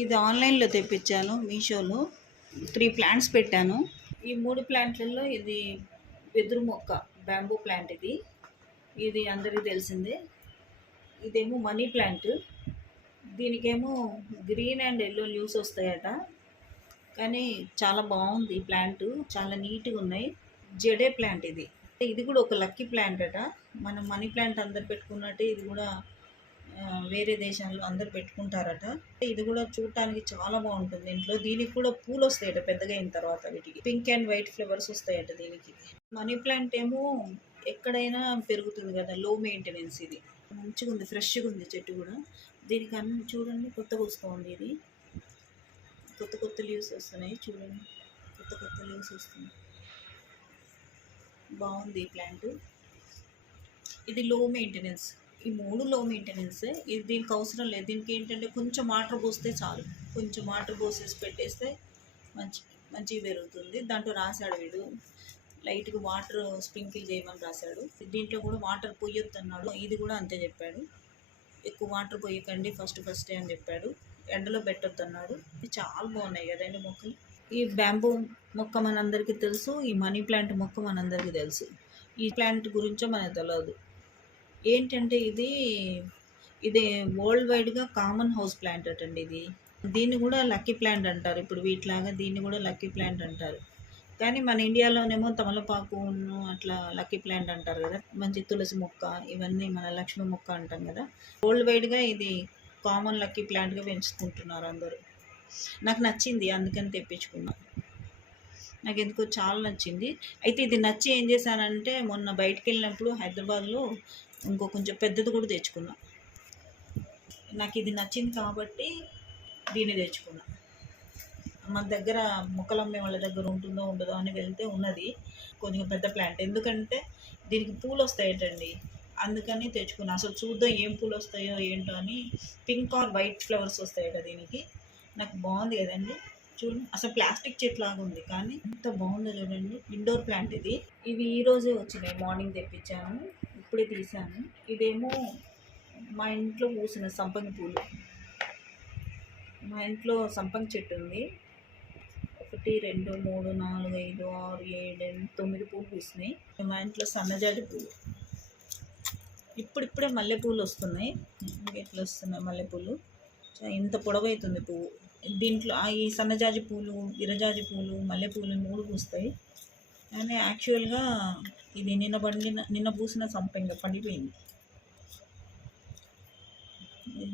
ఇది ఆన్లైన్లో తెప్పించాను మీషోలో. 3 ప్లాంట్స్ పెట్టాను. ఈ 3 ప్లాంట్లలో ఇది వెదురు మొక్క, బ్యాంబూ ప్లాంట్ ఇది. ఇది అందరికీ తెలిసిందే. ఇదేమో మనీ ప్లాంట్. దీనికేమో గ్రీన్ అండ్ ఎల్లో లీవ్స్ వస్తాయట. కానీ చాలా బాగుంది ఈ ప్లాంట్, చాలా నీట్గా ఉన్నాయి. జడే ప్లాంట్ ఇది. ఇది కూడా ఒక లక్కీ ప్లాంట్ అట. మనం మనీ ప్లాంట్ అందరు పెట్టుకున్నట్టే ఇది కూడా వేరే దేశాల్లో అందరు పెట్టుకుంటారట. ఇది కూడా చూడటానికి చాలా బాగుంటుంది ఇంట్లో. దీనికి కూడా పూలు వస్తాయట పెద్దగా అయిన తర్వాత. వీటికి పింక్ అండ్ వైట్ ఫ్లవర్స్ వస్తాయట దీనికి. మనీ ప్లాంట్ ఏమో ఎక్కడైనా పెరుగుతుంది కదా, లో మెయింటెనెన్స్. ఇది మంచిగా ఉంది, ఫ్రెష్గా ఉంది చెట్టు కూడా. దీనికి అన్ని చూడండి కొత్తగా వస్తుంది. ఇది కొత్త కొత్త లీవ్స్ వస్తున్నాయి చూడండి, కొత్త కొత్త లీవ్స్ వస్తున్నాయి. బాగుంది ఈ ప్లాంట్. ఇది లో మెయింటెనెన్స్. ఈ 3 లో మెయింటెనెన్స్. ఇది దీనికి అవసరం లేదు. దీనికి ఏంటంటే కొంచెం వాటర్ పోస్తే చాలు. కొంచెం వాటర్ పోసేసి పెట్టేస్తే మంచిగా పెరుగుతుంది. దాంట్లో రాశాడు వీడు, లైట్గా వాటర్ స్ప్రింకిల్ చేయమని రాశాడు. దీంట్లో కూడా వాటర్ పొయ్యొద్దు అన్నాడు. ఇది కూడా అంతే చెప్పాడు, ఎక్కువ వాటర్ పోయకండి ఫస్ట్ అని చెప్పాడు. ఎండలో పెట్టొద్దు అన్నాడు. ఇది చాలా బాగున్నాయి కదండి మొక్కలు. ఈ బ్యాంబూ మొక్క మనందరికీ తెలుసు, ఈ మనీ ప్లాంట్ మొక్క మనందరికీ తెలుసు. ఈ ప్లాంట్ గురించో మనకు తెలియదు. ఏంటంటే ఇది వరల్డ్ వైడ్గా కామన్ హౌస్ ప్లాంట్ అటండి ఇది. దీన్ని కూడా లక్కీ ప్లాంట్ అంటారు. ఇప్పుడు వీటిలాగా దీన్ని కూడా లక్కీ ప్లాంట్ అంటారు. కానీ మన ఇండియాలోనేమో తమలపాకు అట్లా లక్కీ ప్లాంట్ అంటారు కదా. మంచి తులసి మొక్క, ఇవన్నీ మన లక్ష్మీ మొక్క అంటాం కదా. వరల్డ్ వైడ్గా ఇది కామన్ లక్కీ ప్లాంట్గా పెంచుకుంటున్నారు అందరూ. నాకు నచ్చింది, అందుకని తెప్పించుకున్నా. నాకు ఎందుకో చాలా నచ్చింది. అయితే ఇది నచ్చి ఏం చేశానంటే, మొన్న బయటకు వెళ్ళినప్పుడు హైదరాబాద్లో కొంచెం పెద్దది కూడా తెచ్చుకున్నా. నాకు ఇది నచ్చింది కాబట్టి దీన్ని తెచ్చుకున్నా. మన దగ్గర మొక్కలు అమ్మే వాళ్ళ దగ్గర ఉంటుందో ఉండదో అని వెళ్తే ఉన్నది కొంచెం పెద్ద ప్లాంట్. ఎందుకంటే దీనికి పూలు వస్తాయటండి, అందుకని తెచ్చుకున్నా. అసలు చూద్దాం ఏం పూలు వస్తాయో ఏంటో అని. పింక్ ఆర్ వైట్ ఫ్లవర్స్ వస్తాయట దీనికి. నాకు బాగుంది కదండి చూడండి. అసలు ప్లాస్టిక్ చెట్టు లాగా ఉంది కానీ ఎంత బాగుందో చూడండి. ఇండోర్ ప్లాంట్ ఇది. ఇవి ఈరోజే వచ్చినాయి, మార్నింగ్ తెప్పించాను, ఇప్పుడే తీసాను. ఇదేమో మా ఇంట్లో పూసిన సంపంగి పూలు. మా ఇంట్లో సంపంగి చెట్టు ఉంది. 1 2 3 4 5 6 7 8 9 పూలు పూసినాయి. మా ఇంట్లో సన్నజాజి పూలు. ఇప్పుడిప్పుడే మల్లెపూలు వస్తున్నాయి. ఇట్లా వస్తున్నాయి మల్లెపూలు. ఇంత పొడవైతుంది పువ్వు. దీంట్లో ఈ సన్నజాజి పూలు, విరజాజి పూలు, మల్లెపూలు 3 పూస్తాయి. కానీ యాక్చువల్గా ఇది నిన్న పూసిన సంపెంగ పండిపోయింది.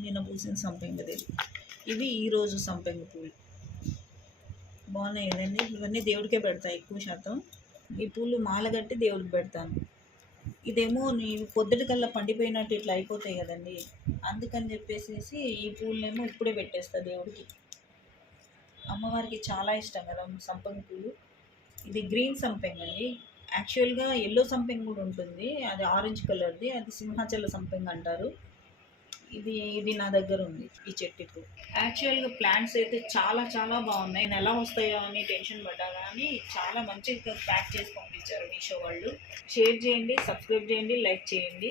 నిన్న పూసిన సంపెంగది. ఇవి ఈరోజు సంపెంగ పూలు. బాగున్నాయి కదండి. ఇవన్నీ దేవుడికే పెడతాయి ఎక్కువ శాతం. ఈ పూలు మాలగట్టి దేవుడికి పెడతాను. ఇదేమో నీవు పొద్దుటికల్లా పండిపోయినట్టు ఇట్లా అయిపోతాయి కదండి, అందుకని చెప్పేసి ఈ పూలనేమో ఇప్పుడే పెట్టేస్తా దేవుడికి. అమ్మవారికి చాలా ఇష్టం కదా సంపంగి పూలు. ఇది గ్రీన్ సంపెంగ అండి. యాక్చువల్గా ఎల్లో సంపెంగ కూడా ఉంటుంది, అది ఆరెంజ్ కలర్ది. అది సింహాచల సంపెంగ అంటారు. ఇది నా దగ్గర ఉంది ఈ చెట్టుకు. యాక్చువల్గా ప్లాంట్స్ అయితే చాలా చాలా బాగున్నాయి. నేను ఎలా వస్తాయో అని టెన్షన్ పడ్డా కానీ చాలా మంచిగా ప్యాక్ చేసి పంపించారు మీషో వాళ్ళు. షేర్ చేయండి, సబ్స్క్రైబ్ చేయండి, లైక్ చేయండి.